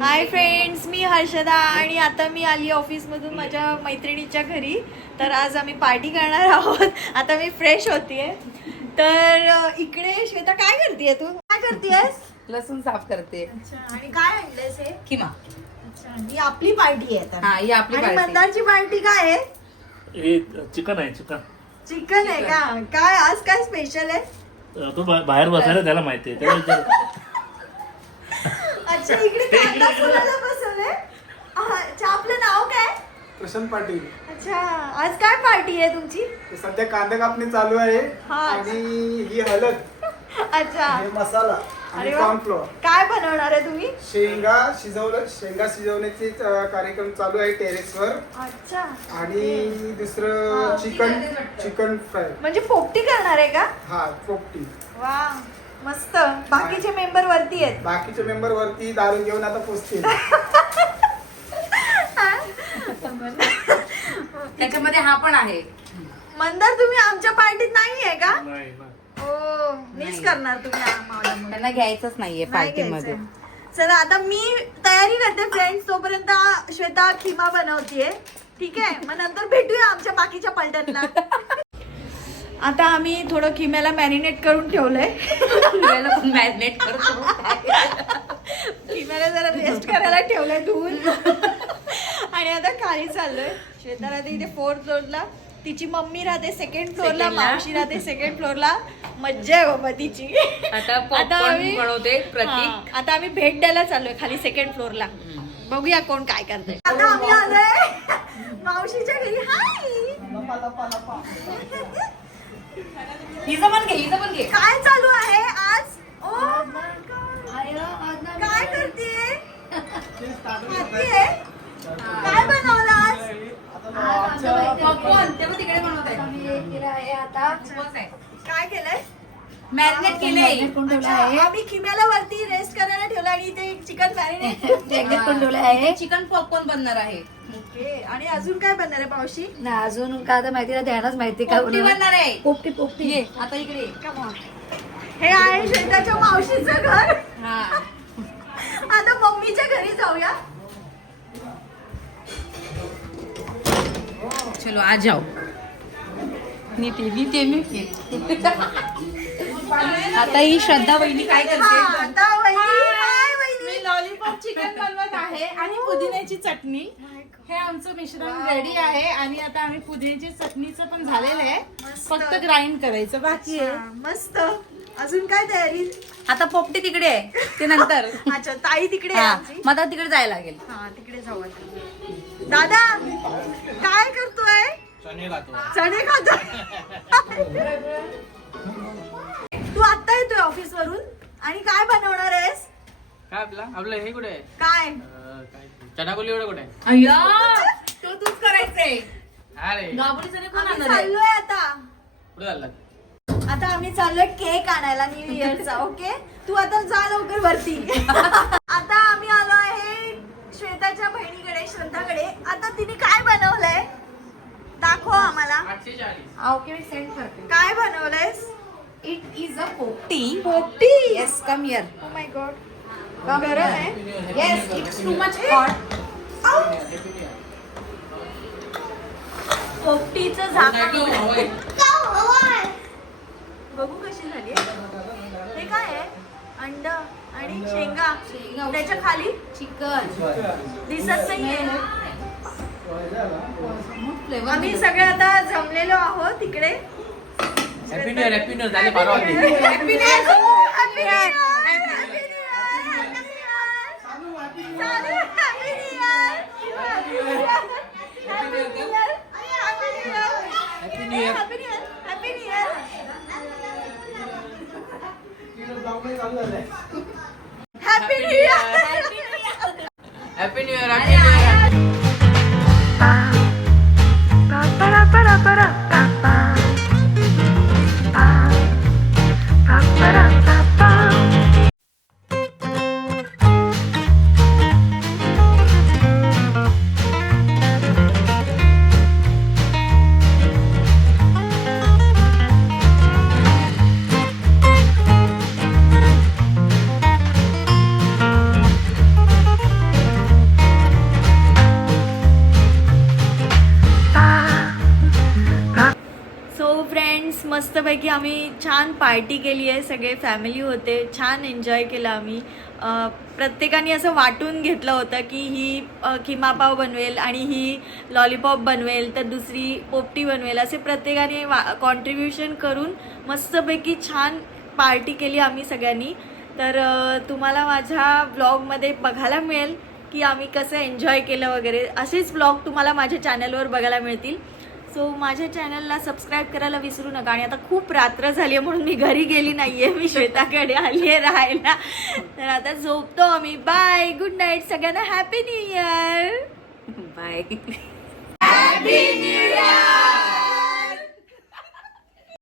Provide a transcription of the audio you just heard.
Hi friends, मी हर्षदा आणि आता मी आली ऑफिसमधून माझ्या मैत्रिणीच्या घरी. तर आज आम्ही पार्टी करणार आहोत. आता मी फ्रेश होतीये. तर इकडे श्वेता काय करतेय? तू काय करतेयस? लसूण साफ करते. अच्छा, आणि काय आणलंयस हे? किमा. अच्छा, ही आपली पार्टी आहे तर. हा, ही आपली आणि पार्टी. मंदारची पार्टी काय आहे? हे चिकन आहे. चिकन आहे का? काय आज काय स्पेशल आहे? तो बाहेर बसायला त्याला माहिती आहे त्याला विचार. अच्छा, इकडे कांदा फुलाला बसवलंय. अच्छा, आपलं नाव काय? प्रशांत पाटील. अच्छा, आज काय पार्टी आहे तुमची? सध्या कांदा कापणी चालू आहे हा. आणि ही हळद, अच्छा, हे मसाला आणि अरे वा. कॉर्नफ्लोअर. काय बनवणार आहे तुम्ही? शेंगा शिजवण्याचे कार्यक्रम चालू आहे टेरेसवर. अच्छा, आणि दुसरं चिकन फ्राय. म्हणजे पोपटी करणार आहे का? हा, पोपटी. वा, मस्त. बाकीचे मेंबर वरती आहेत. बाकीचे मेंबर वरती दारू घेऊन आता पोचतील. त्याच्यामध्ये हा पण आहे. मंदार, तुम्ही आमच्या पार्टीत नाही आहे का? नाही नाही. हो, मिस करणार तुम्ही आम्हाला मग. त्यांना घ्यायचंच नाहीये नाही पार्टी मध्ये. घ्यायचंय. चला, आता मी तयारी करते फ्रेंड्स. तोपर्यंत श्वेता खिमा बनवतीये. ठीक आहे, मग नंतर भेटूया आमच्या बाकीच्या पलट्यांना. आता आम्ही थोडं खिम्याला मॅरिनेट करून ठेवलंय. मॅरिनेट करतो. खिम्याला जरा रेस्ट करायला ठेवलंय धुवून. आणि आता खाली चाललोय. श्वेता राहते इथे 4th फ्लोअरला, तिची मम्मी राहते 2nd फ्लोअरला, Second ला. मावशी राहते 2nd फ्लोअरला. मज्जा आहे बाबा तिची. आता पॉपकॉर्न बनवते प्रतीक. आता आम्ही भेट द्यायला चाललोय खाली 2nd फ्लोअरला. बघूया कोण काय करतंय. आता आम्ही आलोय मावशीच्या घरी. हाय, हिचं पण घे. काय चालू आहे आज? ओ काय करतेय? खातेय? काय बनवलं आज? पॉपकॉर्न ते पण तिकडे बनवत आहे. काय केलंय? मॅरिनेट केलंय. अच्छा, आम्ही खिम्याला वरती रेस्ट करायला ठेवलं आणि इथे चिकन मॅरिनेट. चिकन पॉपकॉर्न बनणार आहे. ओके, आणि अजून काय बनणार आहे मावशी? नाही अजून काय तर माहिती नाही, ध्यानच माहिती काय पोपटी बनणार आहे. पोपटी ये आता इकडे ये. हे आहे श्वेताच्या मावशीचं घर. हा, आता मम्मीच्या घरी जाऊया. चलो आ जाओ. नीते. आता ही श्रद्धा वहिनी काय हा, करते? आता वहिनी. हाय वहिनी. मी लॉलीपॉप चिकन बनवत आहे आणि पुदिन्याची चटणी. हे आमचं मिश्रण रेडी आहे आणि आता आम्ही पुदिन्याची चटणीचं पण झालेलं आहे. फक्त ग्राइंड करायचं बाकी आहे. हा, मस्त. अजून काय तयारी? आता पोपटी तिकडे आहे, ते नंतर. अच्छा, ताई तिकडे आहे हा, आमची. मग आता तिकडे जायला लागेल. हा, तिकडे जाऊ आता. दादा काय करतोय? चणे खातोय. तू आता येतोय ऑफिस वरून आणि काय बनवणार आहेस? काय आपलं हे कुठे आहे? काय? काय चटाकोली एवढं कुठे आहे? तो तूच करायचंय. अरे गाबडी चणे कोण आम्ही आणणार आहे? चाललोय आता. कुठे चालला? आता आम्ही चाललोय केक आणायला न्यू इयरचा. ओके, तू आता जा लवकर वरती. आता आम्ही आलो आहे श्वेताच्या बहिणीकडे, श्रद्धाकडे. आता तिने काय बनवलंय दाखव आम्हाला. 840. ओके, मी सेंड करते. काय बनवलंयस? It is a popti. Popti. Yes, come here. Oh my god, गरम आहे. Yes, it's too much hot. पोपटीचं झाकण बघू कशी झाली. हे काय आहे? अंड आणि शेंगा. त्याच्या खाली चिकन दिसत नाहीये. फ्लेवर. आम्ही सगळे आता जमलेलो आहोत तिकडे. हॅपी न्यू इयर झाले 12 वाजले. Happy new year. Happy new year. मस्तपैकी आम्ही छान पार्टी केली आहे, सगळे फॅमिली होते, छान एन्जॉय केला आम्ही. प्रत्येकाने असं वाटून घेतलं होतं की ही किमा पाव बनवेल आणि ही लॉलीपॉप बनवेल तर दुसरी पोपटी बनवेल, असे प्रत्येकाने कॉन्ट्रीब्युशन करून मस्तपैकी छान पार्टी केली आम्ही सगळ्यांनी. तर तुम्हाला माझ्या ब्लॉगमध्ये बघायला मिळेल की आम्ही कसं एन्जॉय केलं वगैरे. असेच ब्लॉग तुम्हाला माझ्या चॅनलवर बघायला मिळतील. सो माझ्या चॅनलला सबस्क्राईब करायला विसरू नका. आणि आता खूप रात्र झाली आहे म्हणून मी घरी गेली नाही आहे, मी श्वेताकडे आली आहे राहायला. तर आता झोपतो आम्ही. बाय, गुड नाईट सगळ्यांना. Happy new year. Bye. Happy new year.